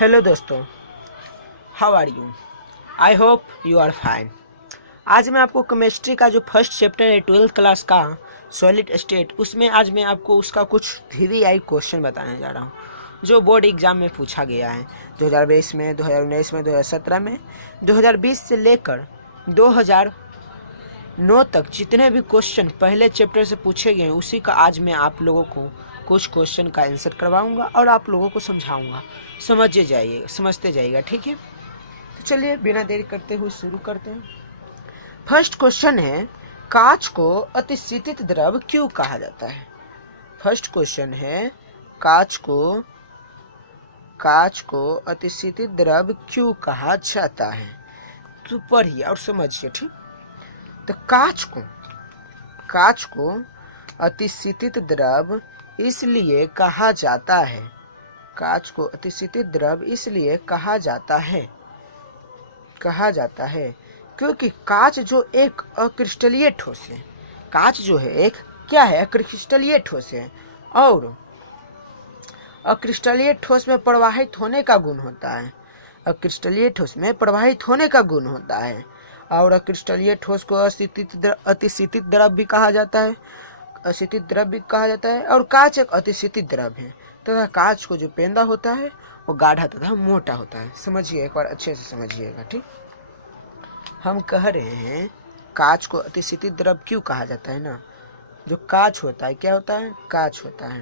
Hello दोस्तों, how are you? I hope you are fine. आज मैं आपको केमिस्ट्री का जो फर्स्ट चैप्टर है 12th क्लास का सॉलिड स्टेट, उसमें आज मैं आपको उसका कुछ VVI क्वेश्चन बताने जा रहा हूँ जो बोर्ड एग्जाम में पूछा गया है 2020 में, 2019 में, 2017 में, 2020 से लेकर 2009 तक जितने भी क्वेश्चन पहले चैप्टर से पूछे गए हैं उसी का आज मैं आप लोगों को कुछ क्वेश्चन का आंसर करवाऊंगा और आप लोगों को समझाऊंगा। समझते जाइएगा, ठीक है? तो चलिए बिना देरी करते हुए शुरू करते हैं। फर्स्ट क्वेश्चन है, कांच को अतिशीतित द्रव क्यों कहा जाता है? फर्स्ट क्वेश्चन है, कांच को अतिशीतित द्रव क्यों कहा जाता है? तो पढ़िए और समझिए, ठीक? तो कांच को अतिशीतित द्रव इसलिए कहा जाता है, कांच को अतिशीतित द्रव इसलिए कहा जाता है क्योंकि कांच जो एक अक्रिस्टलीय ठोस है, कांच जो है एक क्या है? अक्रिस्टलीय ठोस है और अक्रिस्टलीय ठोस में प्रवाहित होने का गुण होता है। अक्रिस्टलीय ठोस में प्रवाहित होने का गुण होता है और अक्रिस्टलीय ठोस को अतिशीतित द्रव भी कहा जाता है, अशीतित द्रव भी कहा जाता है। और कांच एक अतिशीतित द्रव है तथा कांच को जो पेंदा होता है वो गाढ़ा तथा मोटा होता है। समझिए, एक बार अच्छे से समझिएगा, ठीक? हम कह रहे हैं कांच को अतिशीतित द्रव क्यों कहा जाता है ना। जो कांच होता है क्या होता है? कांच होता है,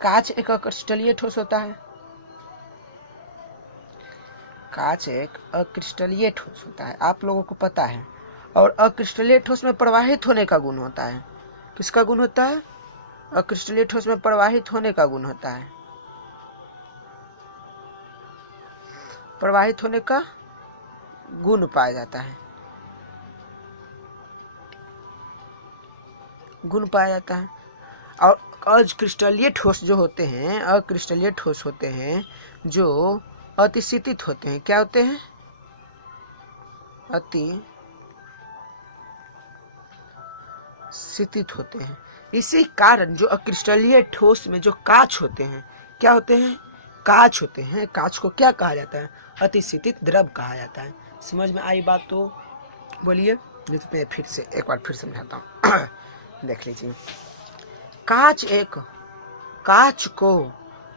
कांच एक अक्रिस्टलीय ठोस होता है, कांच एक अक्रिस्टलीय ठोस होता है, आप लोगों को पता है। और अक्रिस्टलीय ठोस में प्रवाहित होने का गुण होता है। किसका गुण होता है? अक्रिस्टलीय ठोस में प्रवाहित होने का गुण होता है, प्रवाहित होने का गुण पाया जाता है, गुण पाया जाता है। और अक्रिस्टलीय ठोस जो होते हैं, अक्रिस्टलीय ठोस होते हैं जो अतिशीतित होते हैं। क्या होते हैं? अतिशीतित होते हैं। इसी कारण जो अक्रिस्टलीय ठोस में जो कांच होते हैं क्या होते हैं? कांच होते हैं। कांच को क्या कहा जाता है? अतिशीतित द्रव कहा जाता है। समझ में आई बात तो बोलिए, नहीं तो मैं एक बार फिर समझाता हूँ। देख लीजिए, कांच को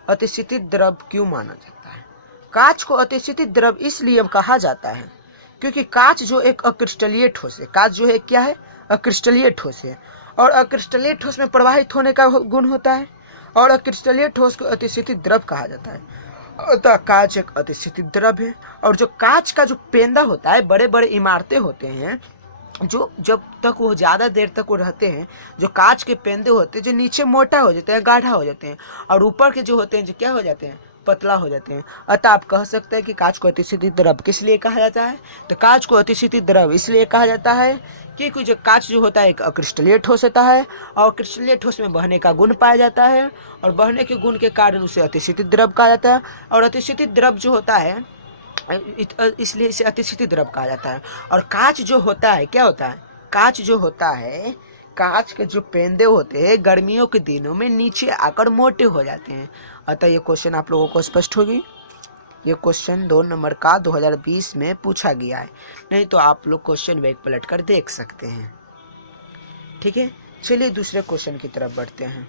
अतिशीतित द्रव क्यों माना जाता है? कांच को अतिशीतित द्रव इसलिए कहा जाता है क्योंकि कांच जो एक अक्रिस्टलीय ठोस है, कांच जो है क्या है? अक्रिस्टलीय ठोस है और अक्रिस्टलीय ठोस में प्रवाहित होने का गुण होता है और अक्रिस्टलीय ठोस को अतिशीतित द्रव कहा जाता है। अतः कांच एक अतिशीतित द्रव है। और जो कांच का जो पेंदा होता है, बड़े बड़े इमारतें होते हैं जो जब तक वो ज़्यादा देर तक वो रहते हैं, जो कांच के पेंदे होते हैं जो नीचे मोटा हो जाते हैं, गाढ़ा हो जाते हैं, और ऊपर के जो होते हैं जो क्या हो जाते हैं? पतला हो जाते हैं। अतः आप कह सकते हैं कि कांच को अतिशीतित द्रव किस लिए कहा जाता है? तो कांच को अतिशीतित द्रव इसलिए कहा जाता है क्योंकि जो कांच जो होता है एक अक्रिस्टलीय ठोस होता है और अक्रिस्टलीय ठोस में बहने का गुण पाया जाता है और बहने के गुण के कारण उसे अतिशीतित द्रव कहा जाता है। और अतिशीतित द्रव जो होता है इसलिए इसे अतिशीतित द्रव कहा जाता है। और कांच जो होता है क्या होता है? कांच जो होता है, कांच के जो पेंदे होते हैं गर्मियों के दिनों में नीचे आकर मोटे हो जाते हैं। अतः ये क्वेश्चन आप लोगों को स्पष्ट होगी। ये क्वेश्चन 2 नंबर का 2020 में पूछा गया है, नहीं तो आप लोग क्वेश्चन बैक पलट कर देख सकते हैं, ठीक है? चलिए दूसरे क्वेश्चन की तरफ बढ़ते हैं।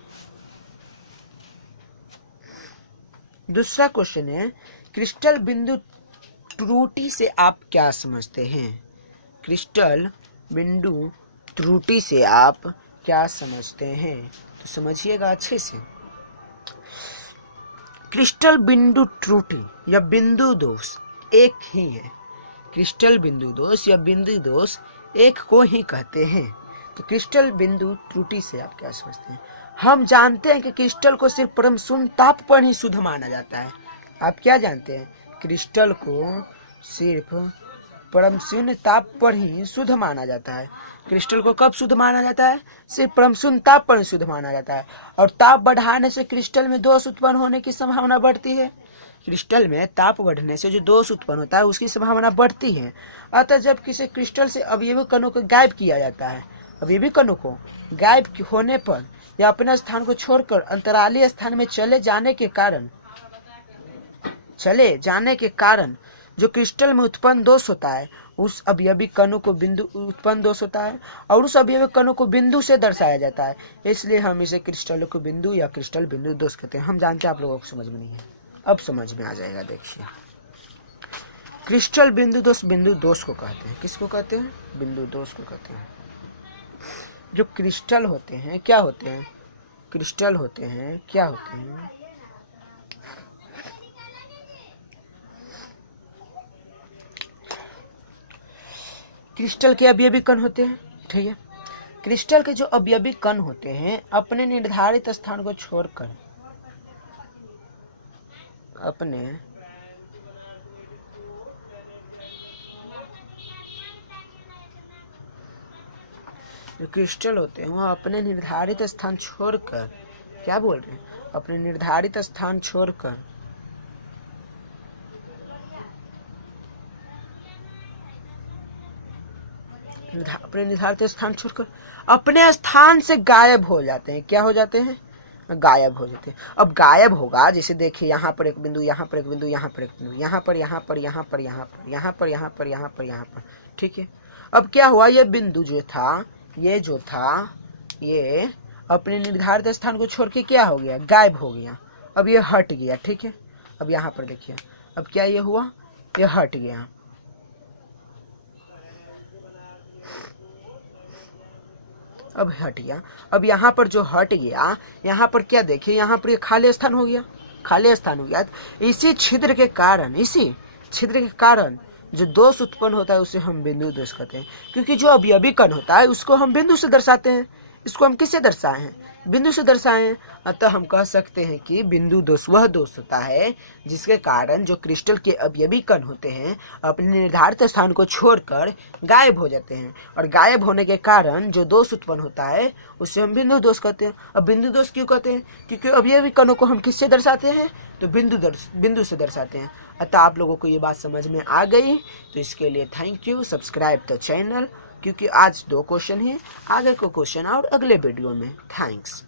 दूसरा क्वेश्चन है, क्रिस्टल बिंदु त्रुटि से आप क्या समझते हैं? क्रिस्टल बिंदु त्रुटि से आप क्या समझते हैं? तो समझिएगा अच्छे से। क्रिस्टल बिंदु त्रुटि या बिंदु दोष एक ही है। क्रिस्टल बिंदु दोष या बिंदु दोष एक को ही कहते हैं। तो क्रिस्टल बिंदु त्रुटि से आप क्या समझते हैं? हम जानते हैं कि क्रिस्टल को सिर्फ परम शून्य ताप पर ही शुद्ध माना जाता है। आप क्या जानते हैं? क्रिस्टल को सिर्फ परम शून्य ताप पर ही शुद्ध माना जाता है। क्रिस्टल को कब शुद्ध माना जाता है? सिर्फ परम शून्य ताप पर ही शुद्ध माना जाता है। और ताप बढ़ाने से क्रिस्टल में दोष उत्पन्न होने की संभावना बढ़ती है। क्रिस्टल में ताप बढ़ने से जो दोष उत्पन्न होता है उसकी संभावना बढ़ती है। अतः जब किसी क्रिस्टल से अवयवी कणों को गायब किया जाता है अवयवी कणों को गायब होने पर या अपने स्थान को छोड़कर अंतरालीय स्थान में चले जाने के कारण जो क्रिस्टल में उत्पन्न दोष होता है, उस अवयवी कणों को बिंदु उत्पन्न दोष होता है और उस अवयवी कणों को बिंदु से दर्शाया जाता है। इसलिए हम इसे क्रिस्टल को बिंदु या क्रिस्टल बिंदु दोष कहते हैं। हम जानते हैं आप लोगों को समझ में नहीं है, अब समझ में आ जाएगा। देखिए, क्रिस्टल बिंदु दोष को कहते हैं। किसको कहते हैं? बिंदु दोष को कहते हैं। जो क्रिस्टल होते हैं क्या होते हैं? क्रिस्टल होते हैं क्या होते हैं? क्रिस्टल के अवयवी कण होते हैं, ठीक है। क्रिस्टल के जो अवयवी कण होते हैं अपने निर्धारित स्थान को छोड़कर जो क्रिस्टल होते हैं वो अपने निर्धारित स्थान छोड़कर क्या बोल रहे हैं? अपने निर्धारित स्थान छोड़कर अपने स्थान से गायब हो जाते हैं। क्या हो जाते हैं? गायब हो जाते हैं। अब गायब होगा, जैसे देखिए यहाँ पर एक बिंदु, यहाँ पर एक बिंदु, यहाँ पर एक बिंदु, यहाँ पर, यहाँ पर, यहाँ पर, यहाँ पर, यहाँ पर, यहाँ पर, यहाँ पर, यहाँ पर, ठीक है। अब क्या हुआ? ये बिंदु जो था ये अपने निर्धारित स्थान को छोड़ के क्या हो गया? गायब हो गया। अब ये हट गया, ठीक है। अब यहाँ पर देखिए, अब क्या ये हुआ? ये हट गया। अब हट गया। अब यहाँ पर जो हट गया, यहाँ पर क्या देखिए, यहाँ पर ये खाली स्थान हो गया। खाली स्थान हो गया। इसी छिद्र के कारण जो दोष उत्पन्न होता है उसे हम बिंदु दोष कहते हैं। क्योंकि जो अवयवी कण होता है उसको हम बिंदु से दर्शाते हैं। इसको हम किससे दर्शाए हैं? बिंदु से दर्शाए हैं। अतः हम कह सकते हैं कि बिंदु दोष वह दोष होता है जिसके कारण जो क्रिस्टल के अवयवी कण होते हैं अपने निर्धारित स्थान को छोड़कर गायब हो जाते हैं, और गायब होने के कारण जो दोष उत्पन्न होता है उसे हम बिंदु दोष कहते हैं। अब बिंदु दोष क्यों कहते हैं? क्योंकि अवयवी कणों को हम किससे दर्शाते हैं? तो बिंदु से दर्शाते हैं। अतः आप लोगों को ये बात समझ में आ गई, तो इसके लिए thank you. Subscribe the channel, क्योंकि आज 2 क्वेश्चन है, आगे को क्वेश्चन और अगले वीडियो में। थैंक्स।